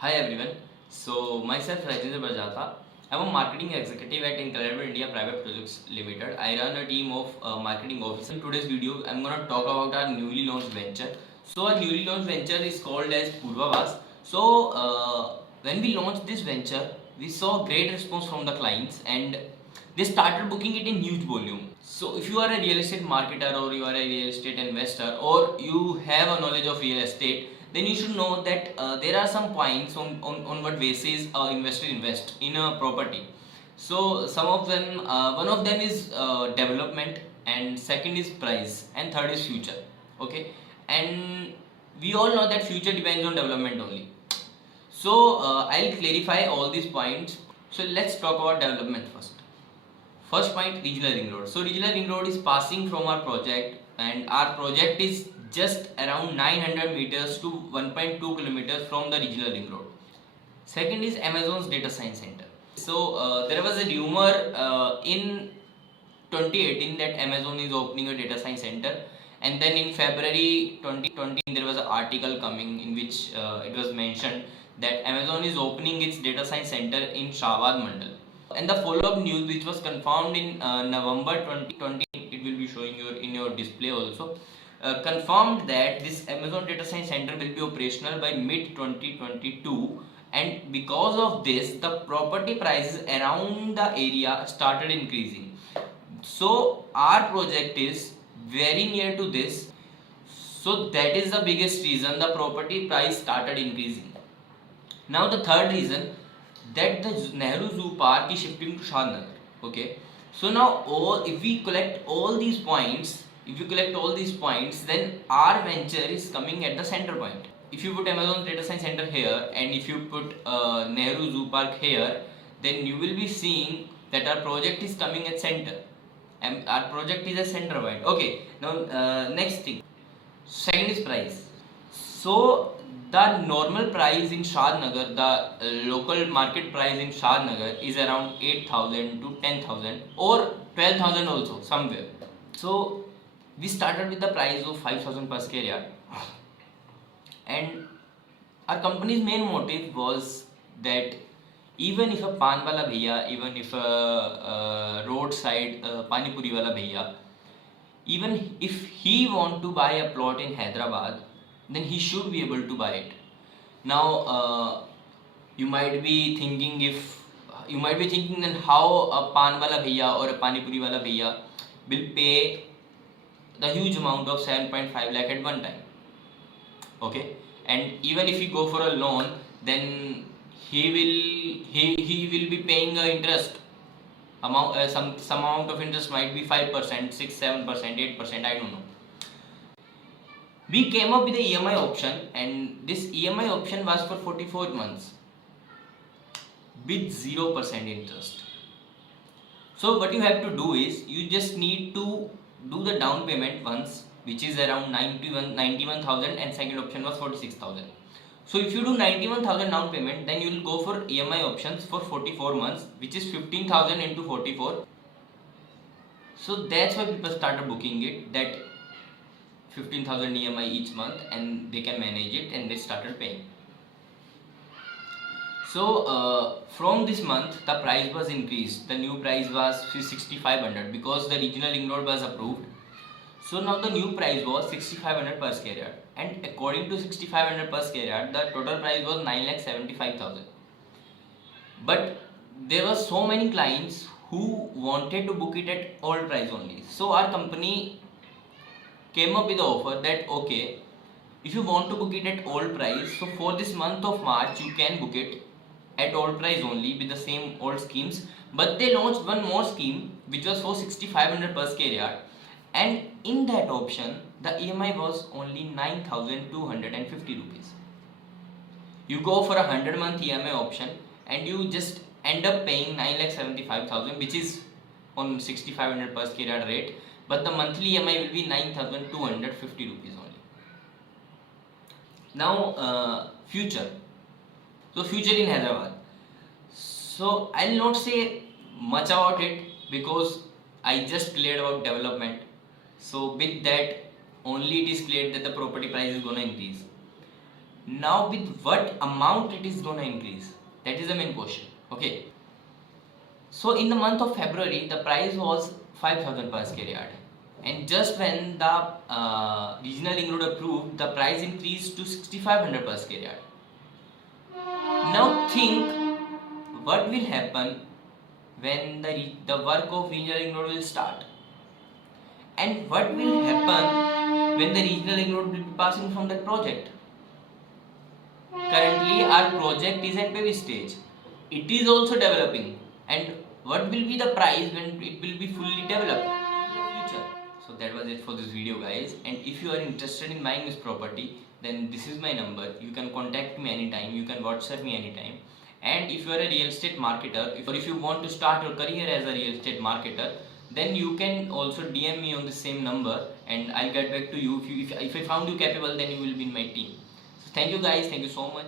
Hi everyone. So myself Rajendra Barjatha. I'm a marketing executive at Incredible India Private Projects Limited. I run a team of marketing officers. In today's video, I'm gonna talk about our newly launched venture. So our newly launched venture is called as Purvavas. When we launched this venture, we saw great response from the clients and they started booking it in huge volume. So if you are a real estate marketer or you are a real estate investor or you have a knowledge of real estate, then you should know that there are some points on what basis investor invest in a property. So some of them, one of them is development, and second is price, and third is future. Okay, and we all know that future depends on development only. So I'll clarify all these points. So let's talk about development first. First point, regional ring road. So regional ring road is passing from our project, and our project is just around 900 meters to 1.2 kilometers from the regional ring road. Second is Amazon's data science center. So there was a rumor in 2018 that Amazon is opening a data science center, and then in February 2020 there was an article coming in which it was mentioned that Amazon is opening its data science center in Shahbaz Mandal. And the follow-up news which was confirmed in November 2020, it will be showing you in your display also, confirmed that this Amazon data science center will be operational by mid 2022, and because of this the property prices around the area started increasing. So our project is very near to this, so that is the biggest reason the property price started increasing. Now the third reason, that the Nehru Zoo Park is shifting to Shadnagar. Okay, so now all if we collect all these points, then our venture is coming at the center point. If you put Amazon Data Science Center here and if you put Nehru Zoo Park here, then you will be seeing that our project is coming at center, and our project is a center point. Okay, now next thing, second is price. So the normal price in Shadnagar, the local market price in Shadnagar is around 8,000 to 10,000 or 12,000 also somewhere. So we started with the price of 5,000 per square yard, and our company's main motive was that even if a pan wala bhaiya, even if a roadside pani puri wala bhaiya, even if he want to buy a plot in Hyderabad, then he should be able to buy it. Now you might be thinking, then how a pan wala bhaiya or a pani puri wala bhaiya will pay the huge amount of 7.5 lakh at one time. Okay, and even if he go for a loan, then he will be paying a interest amount, some amount of interest might be 5%, 6, 7%, 8%, I don't know. We came up with the EMI option, and this EMI option was for 44 months with 0% interest. So what you have to do is you just need to do the down payment once, which is around 91,000, and second option was 46,000. So if you do 91,000 down payment, then you will go for EMI options for 44 months, which is 15,000 into 44. So that's why people started booking it, that 15,000 EMI each month, and they can manage it, and they started paying. So from this month the price was increased. The new price was 6,500 because the regional ring road was approved. So now the new price was 6,500 per square yard, and according to 6,500 per square yard, the total price was 9,75,000. But there were so many clients who wanted to book it at old price only. So our company came up with the offer that okay, if you want to book it at old price, so for this month of March you can book it at old price only with the same old schemes. But they launched one more scheme which was for 6,500 per square yard, and in that option the EMI was only 9,250 rupees. You go for a 100-month EMI option and you just end up paying 9,75,000, which is on 6,500 per square yard rate, but the monthly EMI will be 9,250 rupees only. Now future. So future in Hyderabad. So I'll not say much about it because I just cleared about development. So with that only it is clear that the property price is gonna increase. Now with what amount it is gonna increase? That is the main question. Okay. So in the month of February, the price was 5,000 per square yard, and just when the regional link road approved, the price increased to 6,500 per square yard. Now think what will happen when the work of regional link road will start, and what will happen when the regional link road will be passing from that project. Currently, our project is at baby stage. It is also developing, and what will be the price when it will be fully developed in the future? So that was it for this video, guys. And if you are interested in buying this property, then this is my number. You can contact me anytime. You can WhatsApp me anytime. And if you are a real estate marketer, or if you want to start your career as a real estate marketer, then you can also DM me on the same number, and I'll get back to you. If I found you capable, then you will be in my team. So thank you, guys. Thank you so much.